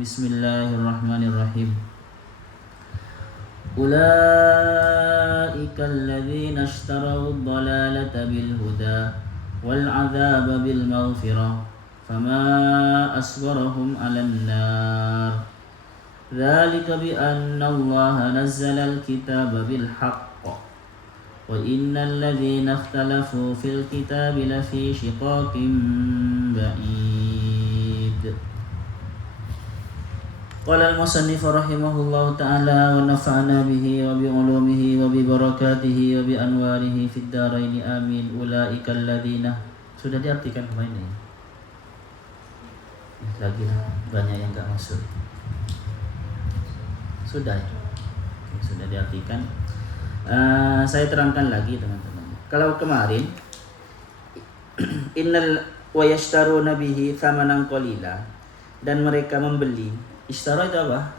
Bismillahirrahmanirrahim. Ulaika alladzina ishtaraw ad-dalalata bil huda wal 'adzaba bil maghfirah fama asbarahum 'alan nar. Dzalika bi anna Allah nazzala al-kitaba bil haqq wa innal ladzina ikhtalafu fil kitabi lafi shiqaqin ba'id. Qala al-musannif rahimahullahu ta'ala wa nafa'ana bihi wa bi ulumihi wa bi barakatihi wa bi anwarihi fid dharain amin. Ulaika alladzina, sudah diartikan kemarin ya? Lagi banyak yang enggak masuk. Sudah ya? Sudah diartikan. Saya terangkan lagi teman-teman. Kalau kemarin innal wa yashtaruna bihi thamanan qalila, dan mereka membeli. Ishtara itu apa?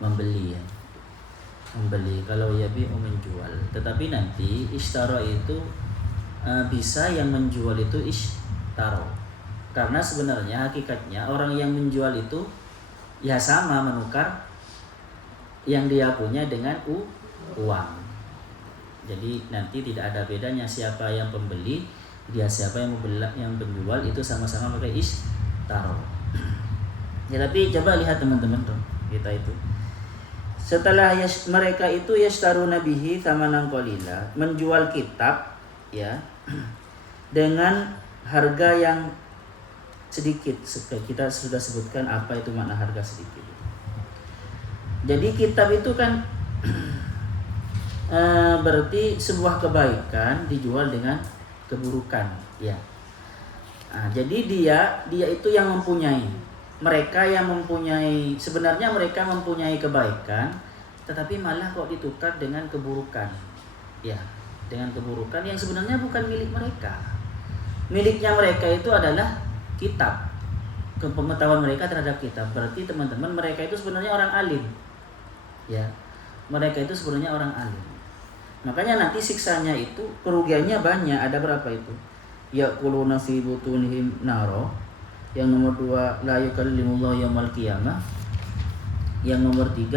Membeli ya. Membeli. Kalau yabi menjual. Tetapi nanti ishtara itu bisa yang menjual itu ishtara. Karena sebenarnya hakikatnya orang yang menjual itu ya sama menukar yang dia punya dengan uang. Jadi nanti tidak ada bedanya siapa yang pembeli, dia siapa yang penjual, itu sama-sama pakai ishtara. Ya, tapi coba lihat teman-teman tuh, kita itu. Setelah mereka itu yashtaruna bihi thamanan qalila, menjual kitab ya dengan harga yang sedikit. Kita sudah sebutkan apa itu makna harga sedikit. Jadi kitab itu kan berarti sebuah kebaikan dijual dengan keburukan ya. Jadi dia itu yang mempunyai, mereka yang mempunyai, sebenarnya mereka mempunyai kebaikan, tetapi malah kok ditukar dengan keburukan ya, dengan keburukan yang sebenarnya bukan milik mereka. Miliknya mereka itu adalah kitab, pengetahuan mereka terhadap kitab. Berarti teman-teman, mereka itu sebenarnya orang alim ya, mereka itu sebenarnya orang alim. Makanya nanti siksanya itu, kerugiannya banyak. Ada berapa itu? Yaquluna fi butunihim naro. Yang nomor 2, la yukallimullahu yaumal qiyamah. Yang nomor 3,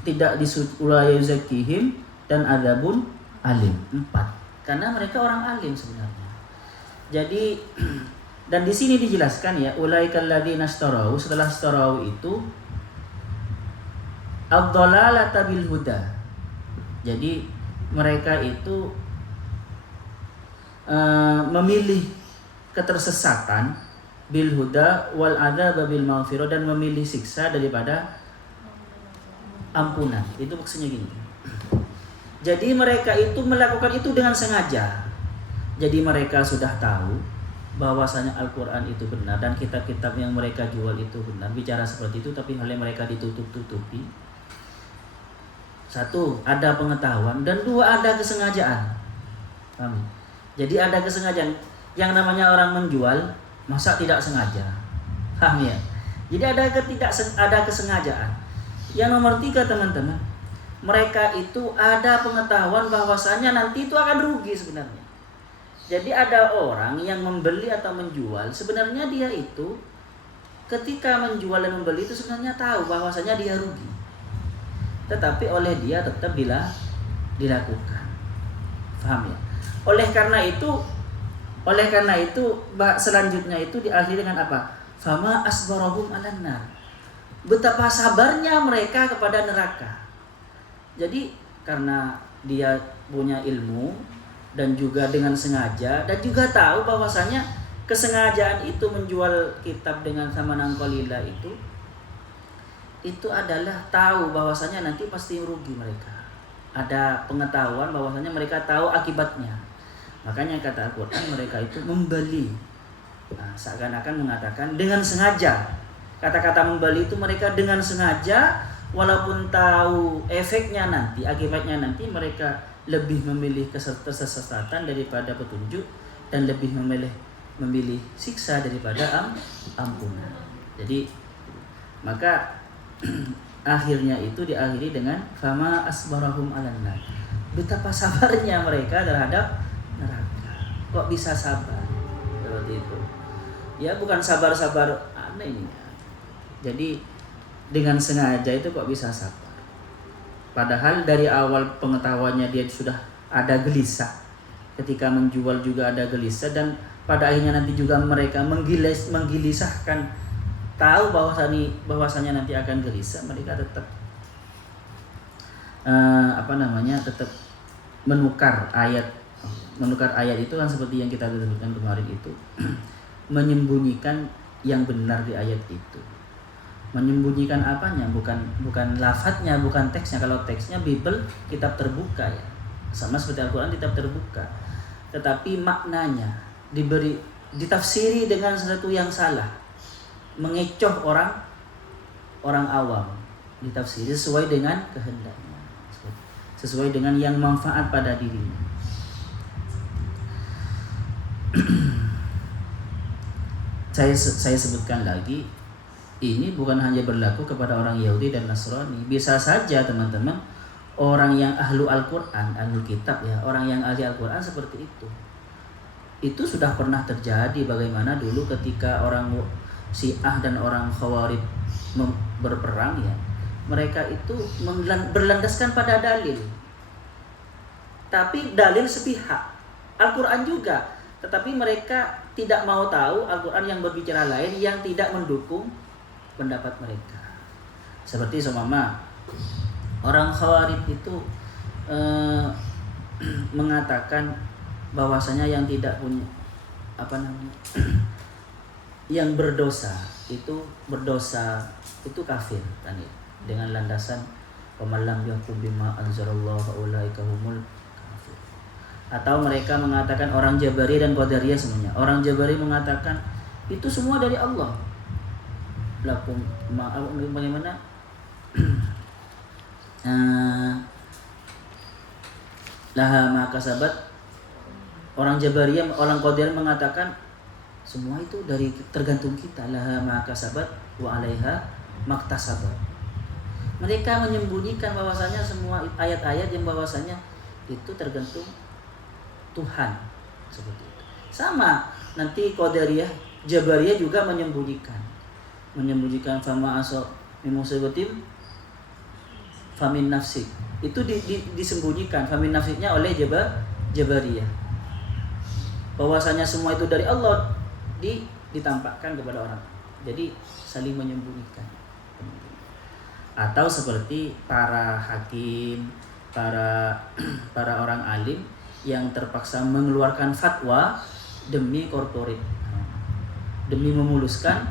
tidak disuruh yuzakihim, dan adzabun alim. 4. Karena mereka orang alim sebenarnya. Jadi dan di sini dijelaskan ya, ulaikal ladzina istarau, setelah istarau itu ad-dalalata bil huda. Jadi mereka itu memilih ketersesatan bil huda wal adzab bil maghfirah, dan memilih siksa daripada ampunan. Itu maksudnya gini. Jadi mereka itu melakukan itu dengan sengaja. Jadi mereka sudah tahu bahwasanya Al-Quran itu benar dan kitab-kitab yang mereka jual itu benar, bicara seperti itu, tapi hal yang mereka ditutup-tutupi. 1, ada pengetahuan, dan 2, ada kesengajaan. Paham? Jadi ada kesengajaan. Yang namanya orang menjual, masa tidak sengaja? Paham ya? Jadi ada kesengajaan. Yang nomor 3 teman-teman, mereka itu ada pengetahuan bahwasanya nanti itu akan rugi sebenarnya. Jadi ada orang yang membeli atau menjual, sebenarnya dia itu ketika menjual dan membeli itu sebenarnya tahu bahwasanya dia rugi. Tetapi oleh dia tetap dilakukan. Paham ya? Oleh karena itu selanjutnya itu diakhiri dengan apa? Fama asbarahum 'alan nar. Betapa sabarnya mereka kepada neraka. Jadi karena dia punya ilmu dan juga dengan sengaja, dan juga tahu bahwasanya kesengajaan itu menjual kitab dengan thamanan qalila itu adalah tahu bahwasanya nanti pasti rugi mereka. Ada pengetahuan bahwasanya mereka tahu akibatnya. Makanya kata Al-Quran, mereka itu membeli. Seakan-akan mengatakan dengan sengaja. Kata-kata membeli itu mereka dengan sengaja, walaupun tahu efeknya nanti, akibatnya nanti, mereka lebih memilih kesesatan daripada petunjuk, dan lebih memilih siksa daripada ampunan. Jadi maka akhirnya itu diakhiri dengan fama asbarahum 'alan nar. Betapa sabarnya mereka terhadap neraka. Kok bisa sabar seperti itu? Ya bukan sabar-sabar aneh ini. Jadi dengan sengaja itu kok bisa sabar. Padahal dari awal pengetahuannya dia sudah ada gelisah. Ketika menjual juga ada gelisah, dan pada akhirnya nanti juga mereka menggelisahkan, tahu bahwasanya nanti akan gelisah, mereka tetap tetap menukar ayat itu kan, seperti yang kita sebutkan kemarin itu menyembunyikan yang benar di ayat itu. Menyembunyikan apanya? Bukan lafadznya, bukan teksnya. Kalau teksnya Bible kitab terbuka ya, sama seperti Al-Quran kitab terbuka. Tetapi maknanya ditafsiri dengan sesuatu yang salah, mengecoh orang awam, ditafsiri sesuai dengan kehendaknya, sesuai dengan yang manfaat pada dirinya. Saya sebutkan lagi, ini bukan hanya berlaku kepada orang Yahudi dan Nasrani. Bisa saja teman-teman, orang yang ahlu Al-Quran, ahlu kitab ya, orang yang ahli Al-Quran seperti itu. Itu sudah pernah terjadi. Bagaimana dulu ketika orang Syiah dan orang Khawarij berperang ya, mereka itu berlandaskan pada dalil. Tapi dalil sepihak. Al-Quran juga, tetapi mereka tidak mau tahu Al-Quran yang berbicara lain, yang tidak mendukung pendapat mereka. Seperti seumpama orang Khawarij itu mengatakan bahwasanya yang tidak punya yang berdosa itu kafir kan ya, dengan landasan wamallam yakum bima anzalallahu faulaika humul kafir. Atau mereka mengatakan orang Jabari dan Qadariyah semuanya. Orang Jabari mengatakan itu semua dari Allah. Lakum bagaimana? Laha ma kasabat. Orang Jabariyah, orang Qadariyah mengatakan semua itu dari tergantung kita. Laha ma kasabat wa 'alaiha maktasabat. Mereka menyembunyikan bahwasanya semua ayat-ayat yang bahwasanya itu tergantung Tuhan, seperti itu. Sama nanti Qadariyah, Jabariyah juga menyembunyikan fama aso mimusibatim famin nafsik. Itu disembunyikan famin nafsiknya oleh Jabariyah. Bahwasanya semua itu dari Allah ditampakkan kepada orang. Jadi saling menyembunyikan. Atau seperti para hakim, para orang alim yang terpaksa mengeluarkan fatwa demi korporat, demi memuluskan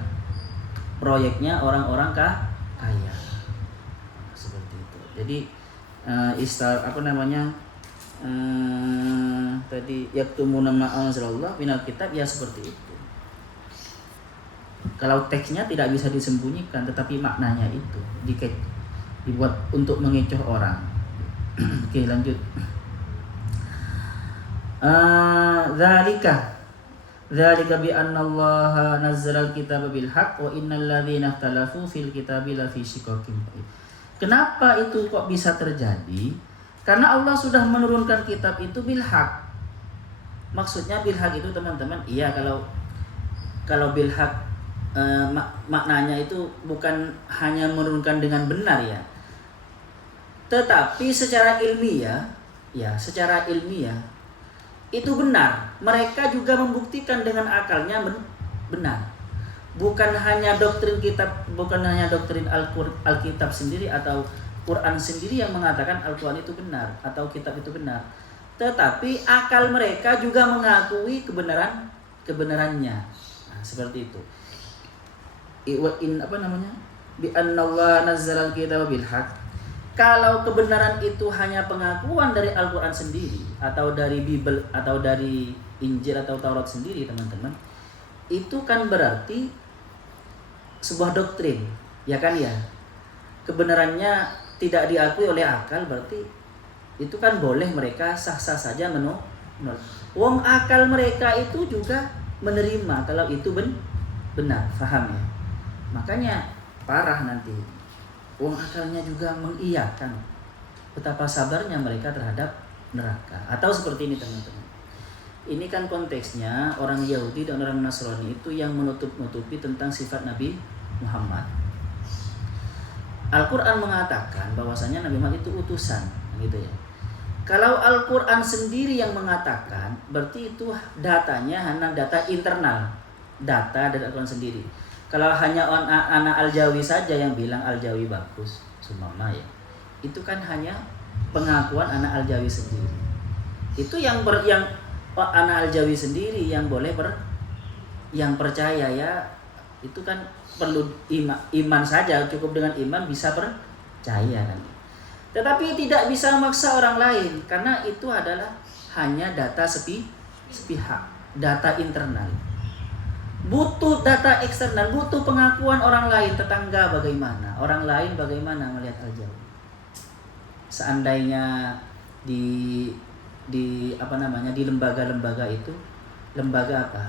proyeknya orang-orang kaya, seperti itu. Jadi tadi yaktumuna ma anzalallah minal kitab, ya seperti itu. Kalau teksnya tidak bisa disembunyikan, tetapi maknanya itu dibuat untuk mengecoh orang. Oke, lanjut. Dzalika bi anna Allah nazzala al-kitaba bil haqq wa innal ladzina ikhtalafu fil kitabi lafi shiqqaqin ba'id. Kenapa itu kok bisa terjadi? Karena Allah sudah menurunkan kitab itu bil haqq. Maksudnya bil haqq itu teman-teman, iya kalau bil haqq maknanya itu bukan hanya menurunkan dengan benar ya. Tetapi secara ilmiah itu benar. Mereka juga membuktikan dengan akalnya benar. Bukan hanya doktrin Alkitab sendiri atau Quran sendiri yang mengatakan Al-Quran itu benar atau kitab itu benar. Tetapi akal mereka juga mengakui kebenarannya. Nah, seperti itu. Bi anna Allah nazzala al-kitaba bil haqq. Kalau kebenaran itu hanya pengakuan dari Al-Quran sendiri atau dari Bible atau dari Injil atau Taurat sendiri, teman-teman, itu kan berarti sebuah doktrin, ya kan ya. Kebenarannya tidak diakui oleh akal, berarti itu kan boleh mereka sah-sah saja menolak. Wong akal mereka itu juga menerima kalau itu benar, paham ya. Makanya parah nanti. Wong akalnya juga mengiyakan. Betapa sabarnya mereka terhadap neraka. Atau seperti ini teman-teman. Ini kan konteksnya orang Yahudi dan orang Nasrani itu yang menutup-nutupi tentang sifat Nabi Muhammad. Al-Quran mengatakan bahwasanya Nabi Muhammad itu utusan, gitu ya. Kalau Al-Quran sendiri yang mengatakan, berarti itu datanya hanya data internal, data dari Al-Quran sendiri. Kalau hanya anak Al-Jawi saja yang bilang Al-Jawi bagus, sumama ya, itu kan hanya pengakuan anak Al-Jawi sendiri. Itu yang anak Al-Jawi sendiri yang boleh yang percaya ya, itu kan perlu iman saja, cukup dengan iman bisa percaya kan. Tetapi tidak bisa memaksa orang lain karena itu adalah hanya data sepihak, data internal. Butuh data eksternal, butuh pengakuan orang lain, tetangga bagaimana, orang lain bagaimana melihat Al-Jawi. Seandainya di lembaga-lembaga itu, lembaga apa?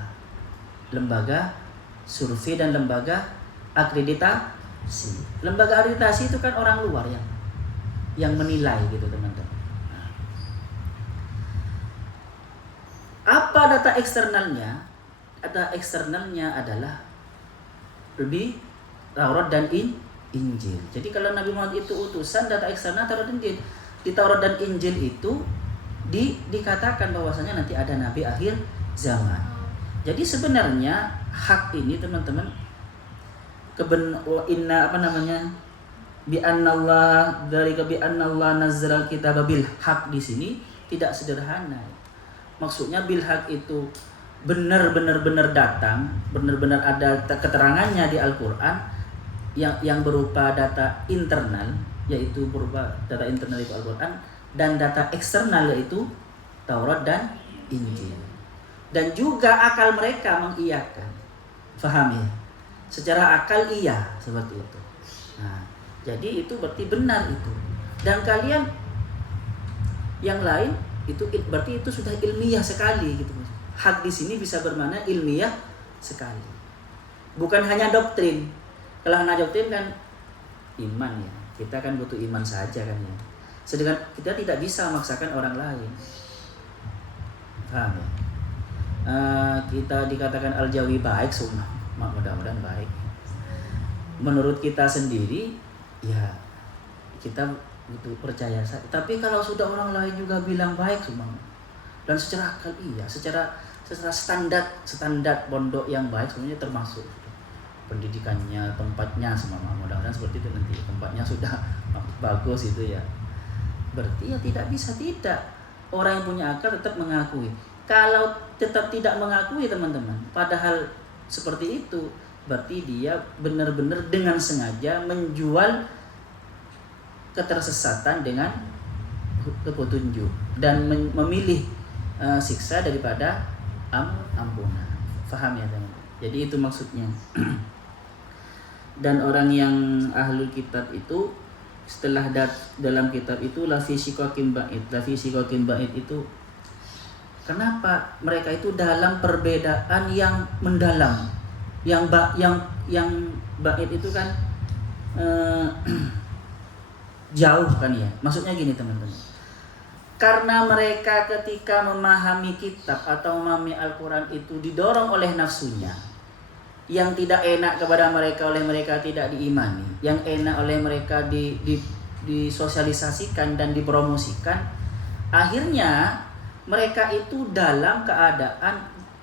Lembaga survei dan lembaga akreditasi. Lembaga akreditasi itu kan orang luar yang menilai gitu teman-teman. Apa data eksternalnya? Data eksternalnya adalah lebih Taurat dan Injil. Jadi kalau Nabi Muhammad itu utusan, data eksternal Taurat dan Injil. Di Taurat dan Injil itu dikatakan bahwasanya nanti ada nabi akhir zaman. Jadi sebenarnya hak ini teman-teman bi annallah nazzalal kitaba bil haq di sini tidak sederhana. Maksudnya bil haq itu benar-benar datang, benar-benar ada keterangannya di Al-Qur'an yang berupa data internal, yaitu berupa data internal itu Al-Qur'an, dan data eksternal yaitu Taurat dan Injil. Dan juga akal mereka mengiyakan. Faham ya? Secara akal iya seperti itu. Nah, jadi itu berarti benar itu. Dan kalian yang lain itu berarti itu sudah ilmiah sekali gitu. Hak di sini bisa bermakna ilmiah sekali. Bukan hanya doktrin. Kalau hanya doktrin kan iman ya. Kita kan butuh iman saja kan ya. Sedangkan kita tidak bisa memaksakan orang lain. Paham ya? Kita dikatakan Al-Jawi baik, semua mudah-mudahan baik. Menurut kita sendiri ya kita butuh percaya. Tapi kalau sudah orang lain juga bilang baik semua, dan secara akal iya, secara standar pondok yang baik sebenarnya termasuk pendidikannya, tempatnya semua, mudah-mudahan seperti itu nanti tempatnya sudah bagus itu ya. Berarti ya tidak bisa tidak. Orang yang punya akal tetap mengakui. Kalau tetap tidak mengakui teman-teman, padahal seperti itu, berarti dia benar-benar dengan sengaja menjual ketersesatan dengan petunjuk dan memilih siksa daripada ampunan. Faham ya teman-teman? Jadi itu maksudnya. Dan orang yang ahlul kitab itu setelah dalam kitab itu lafi syikokim ba'id itu kenapa mereka itu dalam perbedaan yang mendalam, yang ba'id itu kan jauh kan ya. Maksudnya gini teman-teman, karena mereka ketika memahami kitab atau memahami Al-Quran itu didorong oleh nafsunya, yang tidak enak kepada mereka oleh mereka tidak diimani, yang enak oleh mereka disosialisasikan dan dipromosikan. Akhirnya mereka itu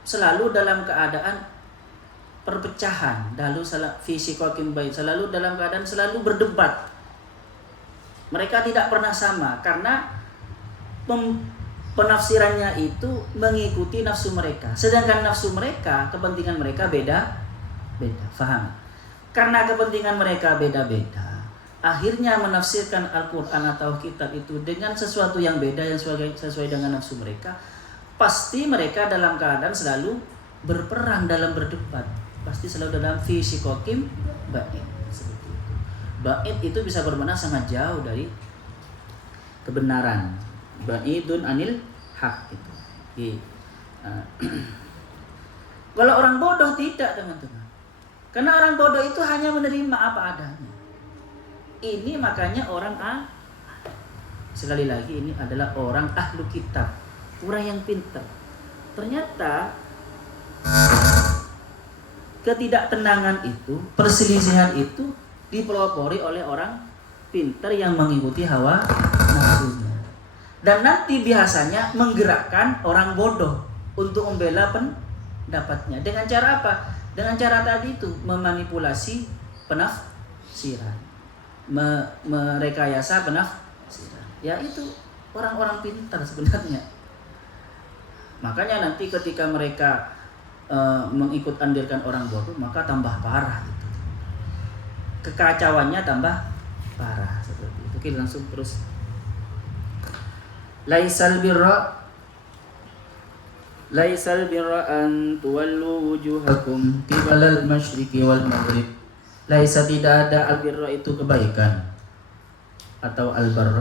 selalu dalam keadaan perpecahan, selalu dalam keadaan selalu berdebat. Mereka tidak pernah sama karena penafsirannya itu mengikuti nafsu mereka, sedangkan nafsu mereka, kepentingan mereka beda, faham? Karena kepentingan mereka beda-beda, akhirnya menafsirkan Al-Quran atau kitab itu dengan sesuatu yang beda, yang sesuai dengan nafsu mereka. Pasti mereka dalam keadaan selalu berperang dalam berdebat, pasti selalu dalam fisikokim ba'id seperti itu. Ba'id itu bisa bermakna sangat jauh dari kebenaran. Ba'idun anil hak itu. Kalau orang bodoh tidak teman-teman. Karena orang bodoh itu hanya menerima apa adanya. Ini makanya sekali lagi ini adalah orang ahlu kitab, orang yang pintar. Ternyata ketidaktenangan itu, perselisihan itu dipelopori oleh orang pintar yang mengikuti hawa nafsunya. Dan nanti biasanya menggerakkan orang bodoh untuk membela pendapatnya. Dengan cara apa? Dengan cara tadi itu, memanipulasi penafsiran, merekayasa penafsiran. Ya itu orang-orang pintar sebenarnya. Makanya nanti ketika mereka mengikut andilkan orang bodoh, maka tambah parah gitu. Kekacauannya tambah parah seperti itu. Oke, langsung terus. Laisal birra an tuwallu wujuhakum qibalal masyriqi wal maghrib. Laisa, tidak ada albirra itu kebaikan atau albarra.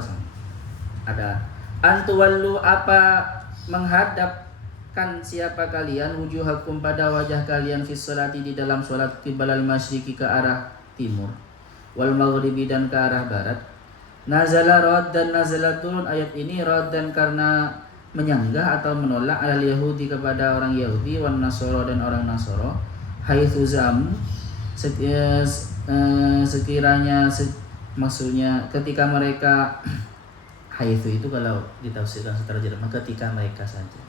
Ada an tuwallu, apa menghadapkan siapa kalian, wujuhakum pada wajah kalian, fis sholati di dalam salat, qibalal masyriqi ke arah timur, wal maghribi dan ke arah barat. Nazala rad, dan nazala turun ayat ini raddan karena menyanggah atau menolak alal Yahudi kepada orang Yahudi, wan Nasoro dan orang Nasoro, haitsu zamu sekiranya maksudnya ketika mereka haitsu itu kalau ditafsirkan secara Jerman ketika mereka saja.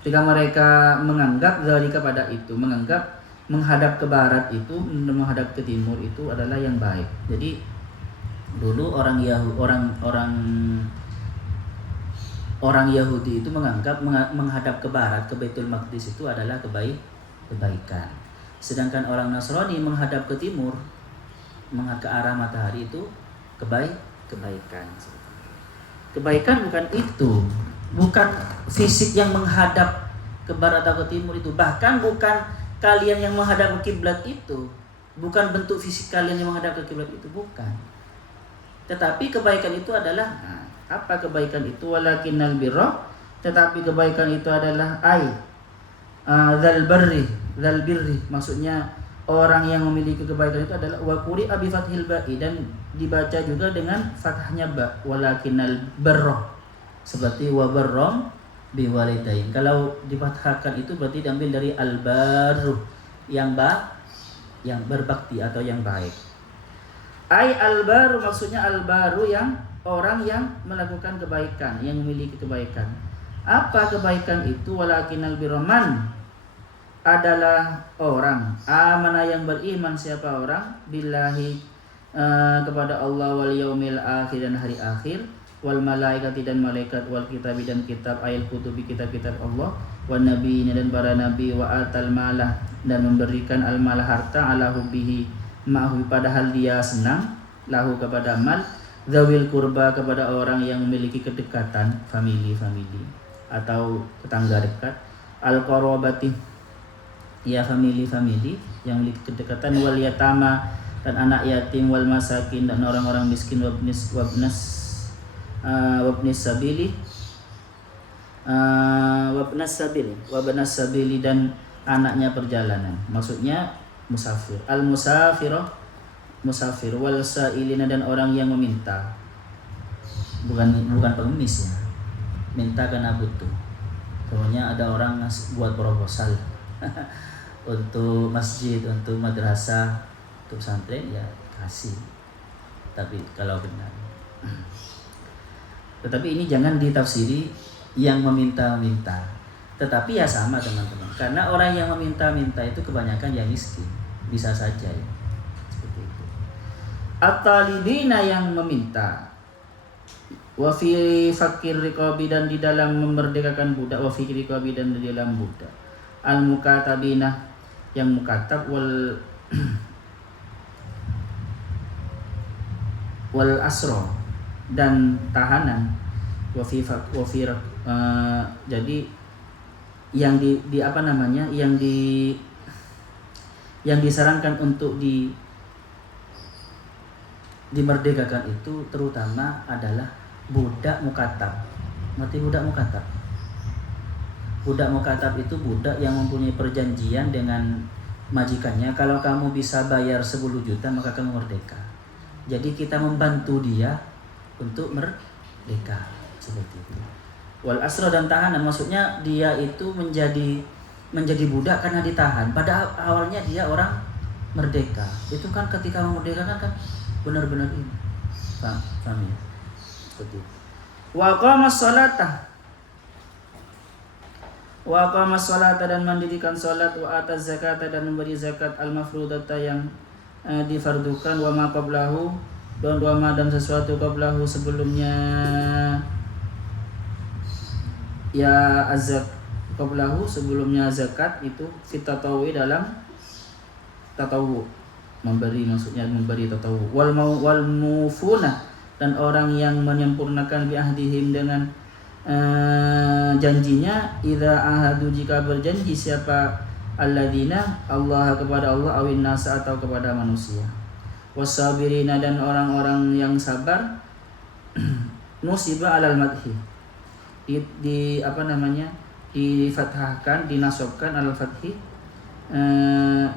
Ketika mereka menganggap dari kepada itu, menganggap menghadap ke barat itu, menghadap ke timur itu adalah yang baik. Jadi dulu orang Yahudi itu menganggap menghadap ke barat, ke Baitul Maqdis itu adalah kebaikan. Sedangkan orang Nasrani menghadap ke timur, menghadap ke arah matahari itu kebaikan. Kebaikan bukan itu, bukan fisik yang menghadap ke barat atau ke timur itu, bahkan bukan kalian yang menghadap ke kiblat itu, bukan bentuk fisik kalian yang menghadap ke kiblat itu, bukan. Tetapi kebaikan itu adalah apa kebaikan itu? Walakinnal birra, tetapi kebaikan itu adalah dzal birri, maksudnya orang yang memiliki kebaikan itu adalah wa quri'a bi fathil ba'i, dan dibaca juga dengan fathahnya ba, walakinnal birra, seperti wa barram bi walidain. Kalau difathahkan itu berarti diambil dari al-barru, yang berbakti atau yang baik. Al-baru, maksudnya al-baru yang orang yang melakukan kebaikan, yang memiliki kebaikan. Apa kebaikan itu? Walakinnal birra, man adalah orang amana yang beriman, siapa orang, billahi kepada Allah, wal yaumil akhir dan hari akhir, wal malaikati dan malaikat, wal kitabi dan kitab, ayat kutubi kitab-kitab Allah, wan nabiyina dan para nabi, wa atal malah dan memberikan al malah harta, ala hubbihi ma'hu padahal dia senang, lahu kepada mal, zawil kurba kepada orang yang memiliki kedekatan, family atau tetangga dekat, al qarabati ya family yang memiliki kedekatan, wal yatama dan anak yatim, wal masakin dan orang-orang miskin, wabnis sabili dan anaknya perjalanan, maksudnya musafir, musafir, wal sa'ilina dan orang yang meminta, bukan pengemis ya, minta karena butuh. Pokoknya ada orang buat proposal untuk masjid, untuk madrasah, untuk pesantren, ya kasih. Tapi kalau benar. Tetapi ini jangan ditafsiri yang meminta-minta. Tetapi ya sama teman-teman. Karena orang yang meminta-minta itu kebanyakan yang miskin. Bisa saja ya. Seperti itu. At-talibina yang meminta. Wa fi fakir riqabi dan di dalam memerdekakan budak, wa fi riqabi dan di dalam budak. Al-mukatabina yang mukatab, wal asro dan tahanan, jadi yang yang disarankan untuk dimerdekakan itu terutama adalah budak mukatab. Ngerti budak mukatab? Budak mukatab itu budak yang mempunyai perjanjian dengan majikannya, kalau kamu bisa bayar 10 juta maka kamu merdeka. Jadi kita membantu dia untuk merdeka, seperti itu. Wal asra dan tahanan, maksudnya dia itu menjadi budak karena ditahan. Pada awalnya dia orang merdeka. Itu kan ketika memerdekakan kan benar-benar ini. Paham ya? Seperti itu. Wa qamas salata. Wa qamas salata dan mendirikan salat, wa ataz zakata dan memberi zakat al-mafrudata yang difardukan, wa ma qablahu dan wa ma dan sesuatu qablahu sebelumnya, ya azak qablahu sebelumnya zakat itu fitatawi dalam tatawu, memberi, maksudnya memberi tatawu. Wal mufuna dan orang yang menyempurnakan bi ahdihim dengan janjinya, idza ahadu jika berjanji siapa, alladzina Allah kepada Allah, awin nasa atau kepada manusia. Wasabirina dan orang-orang yang sabar, nusiba alal madhi, di apa namanya, difathahkan, dinasobkan al fathi,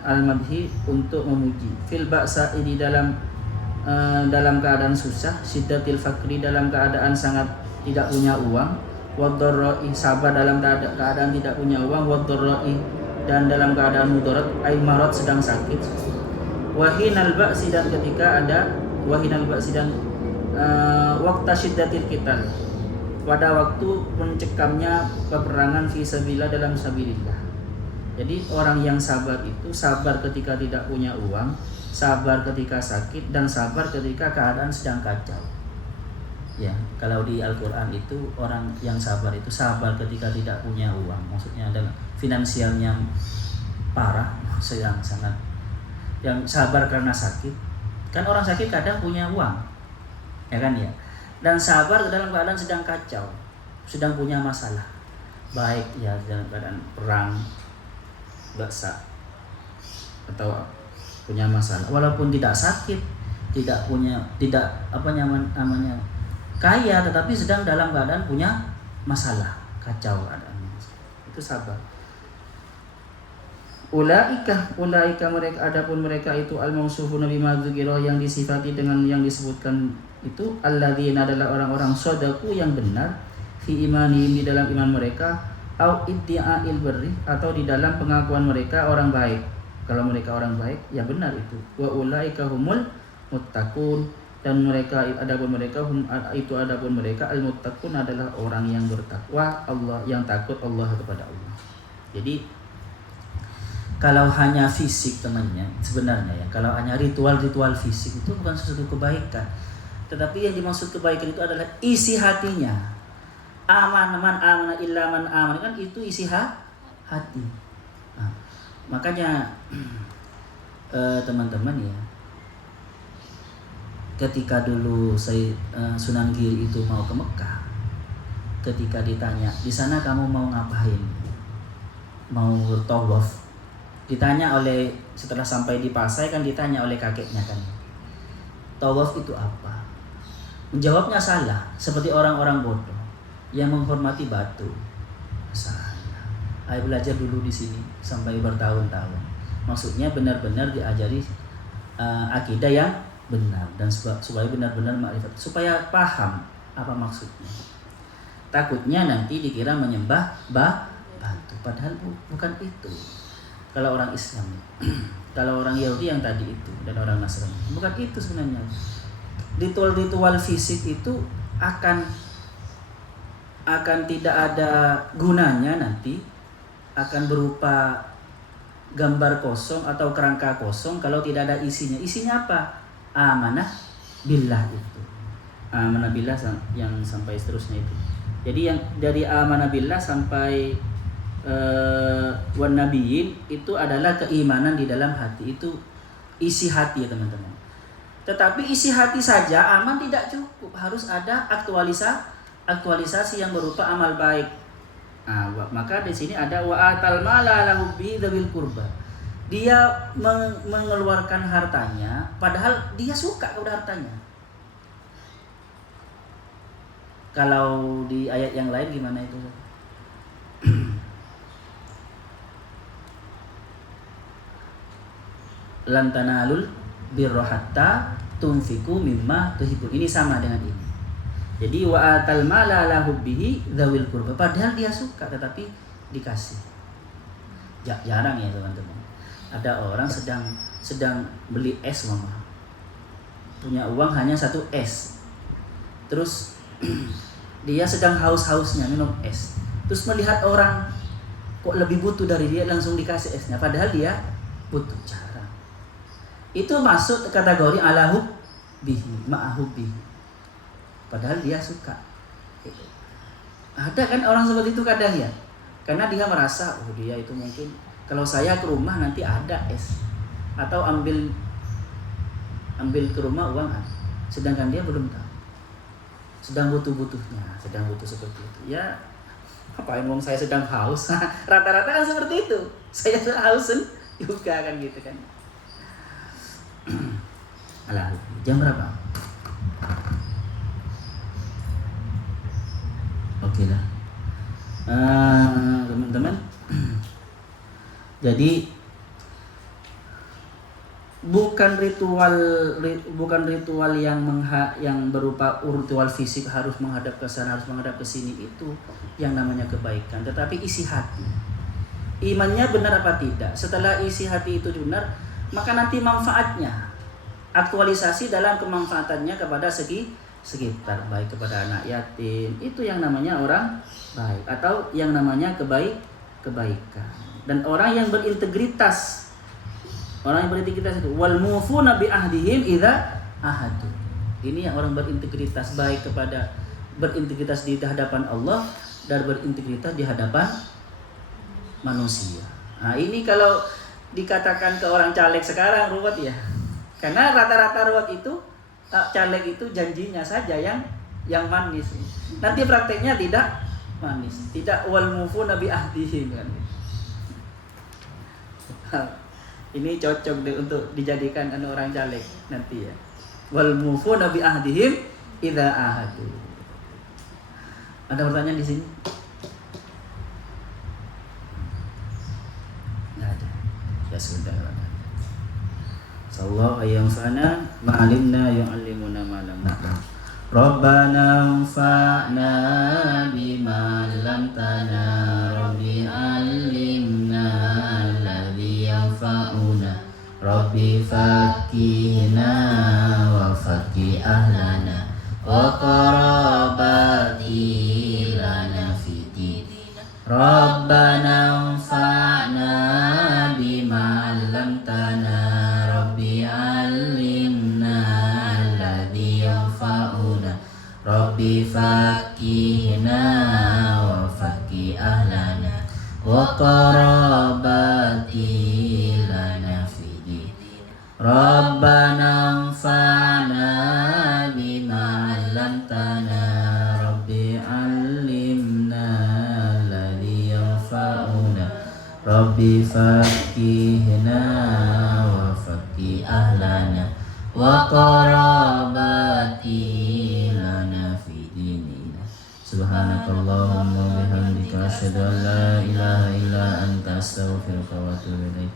al madhi untuk memuji. Fil ba'sa di dalam keadaan susah, syiddatil fakri dalam keadaan sangat tidak punya uang, wadharra'i sabar dalam keadaan tidak punya uang, wadharra'i dan dalam keadaan mudarat, ay marad sedang sakit, wahinal ba'si dan ketika ada wahinal ba'si dan waqta syiddatil qital pada waktu mencekamnya peperangan fi sabilillah dalam sabilillah. Jadi orang yang sabar itu sabar ketika tidak punya uang, sabar ketika sakit, dan sabar ketika keadaan sedang kacau. Ya, kalau di Al-Qur'an itu orang yang sabar itu sabar ketika tidak punya uang, maksudnya adalah finansialnya parah, sedang sangat, yang sabar karena sakit. Kan orang sakit kadang punya uang, ya kan ya. Dan sabar dalam keadaan sedang kacau, sedang punya masalah, baik ya dalam keadaan perang, baksa, atau punya masalah, walaupun tidak sakit, tidak apa namanya kaya, tetapi sedang dalam keadaan punya masalah, kacau keadaannya. Itu sabar. Ulaika mereka, adapun mereka itu al-mausufuna bima dzukira, yang disifati dengan yang disebutkan itu, alladzina adalah orang-orang shadaku yang benar, fi imanihim di dalam iman mereka, au iddia'il birri atau di dalam pengakuan mereka orang baik. Kalau mereka orang baik, ya benar itu. Wa ulaika humul muttaqun, dan mereka adapun mereka al-muttaqun adalah orang yang bertakwa Allah, yang takut Allah kepada Allah. Jadi kalau hanya fisik temannya, sebenarnya ya, kalau hanya ritual fisik itu bukan sesuatu kebaikan. Tetapi yang dimaksud kebaikan itu adalah isi hatinya. Aman illa man aman, kan itu isi hati. Nah, makanya teman-teman ya, ketika dulu Sunan Giri itu mau ke Mekah, ketika ditanya, di sana kamu mau ngapain? Mau tawaf. Ditanya oleh, setelah sampai di Pasai kan ditanya oleh kakeknya kan, tawaf itu apa? Menjawabnya salah, seperti orang-orang bodoh yang menghormati batu. Salah. Ayo belajar dulu di sini sampai bertahun-tahun. Maksudnya benar-benar diajari akidah yang benar, dan supaya benar-benar makrifat, supaya paham apa maksudnya. Takutnya nanti dikira menyembah batu, padahal bukan itu. Kalau orang Islam, kalau orang Yahudi yang tadi itu, dan orang Nasrani, bukan itu sebenarnya. Ritual fisik itu akan tidak ada gunanya nanti, akan berupa gambar kosong atau kerangka kosong kalau tidak ada isinya. Isinya apa? Amanah billah itu. Amanah billah yang sampai seterusnya itu. Jadi yang dari amanah billah sampai wan nabiyyin itu adalah keimanan di dalam hati, itu isi hati ya teman-teman. Tetapi isi hati saja aman tidak cukup, harus ada aktualisasi yang berupa amal baik. Maka di sini ada wa atal mala lahu bi dzil qurba. Dia mengeluarkan hartanya padahal dia suka kepada hartanya. Kalau di ayat yang lain gimana itu? Lan tanalul birra hatta tunfiqu mimma tuhibbun. Ini sama dengan ini. Jadi wa atal mala ala hubbihi dzawil qurba. Padahal dia suka tetapi dikasih. Jarang ya teman-teman. Ada orang sedang beli es mama. Punya uang hanya 1 es. Terus dia sedang haus-hausnya minum es. Terus melihat orang kok lebih butuh dari dia, langsung dikasih esnya. Padahal dia butuh. Jarang. Itu masuk kategori ala hubbihi, ma'a hubbihi. Padahal dia suka. Ada kan orang seperti itu kadang ya. Karena dia merasa, oh dia itu mungkin kalau saya ke rumah nanti ada es. Atau ambil ke rumah uang ada. Sedangkan dia belum tahu. Sedang butuh-butuhnya, sedang butuh seperti itu. Ya, apain uang saya sedang haus. Rata-rata kan seperti itu. Saya haus juga kan gitu kan. Alah, jam berapa? Oke lah, teman-teman. Jadi bukan ritual yang berupa ritual fisik harus menghadap ke sana, harus menghadap ke sini, itu yang namanya kebaikan. Tetapi isi hati, imannya benar apa tidak. Setelah isi hati itu benar, maka nanti manfaatnya, aktualisasi dalam kemanfaatannya kepada sekitar, baik kepada anak yatim, itu yang namanya orang baik atau yang namanya kebaikan. Dan orang yang berintegritas itu wal mufuna bi ahdihim idza ahadu. Ini yang orang berintegritas, baik berintegritas di hadapan Allah dan berintegritas di hadapan manusia. Nah, ini kalau dikatakan ke orang caleg sekarang ruwet ya. Karena rata-rata ruwet itu caleg itu janjinya saja yang manis. Nanti prakteknya tidak manis, tidak wal mufuna bi ahdihim kan. Ini cocok untuk dijadikan orang caleg nanti ya. Wal mufuna bi ahdihim idza ahadu. Ada pertanyaan di sini? Enggak ada. Ya sudah. Sallallahu alaihi wasallam ma'alimna yu'allimuna ma lam na'lam. Rabbana anfa'na bima 'allamtana, Rabbi 'allimna alladhi yanfa'una, Rabbi faqihna wa faqih ahlana wa qarabati lana fi dinina. Rabbana anfa'na bima 'allamtana, Rabbi faqihna wa faqih ahlana wa qarabati lana fi dinina. Rabbana anfa'na bima 'allamtana, Rabbi 'allimna alladhi yanfa'una, Rabbi faqihna wa faqih ahlana wa qarabati Subhanakallahumma wa bihamdika asyhadu an la ilaha illa anta astaghfiruka wa atubu ilaik.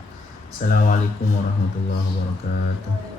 Assalamualaikum warahmatullahi wabarakatuh.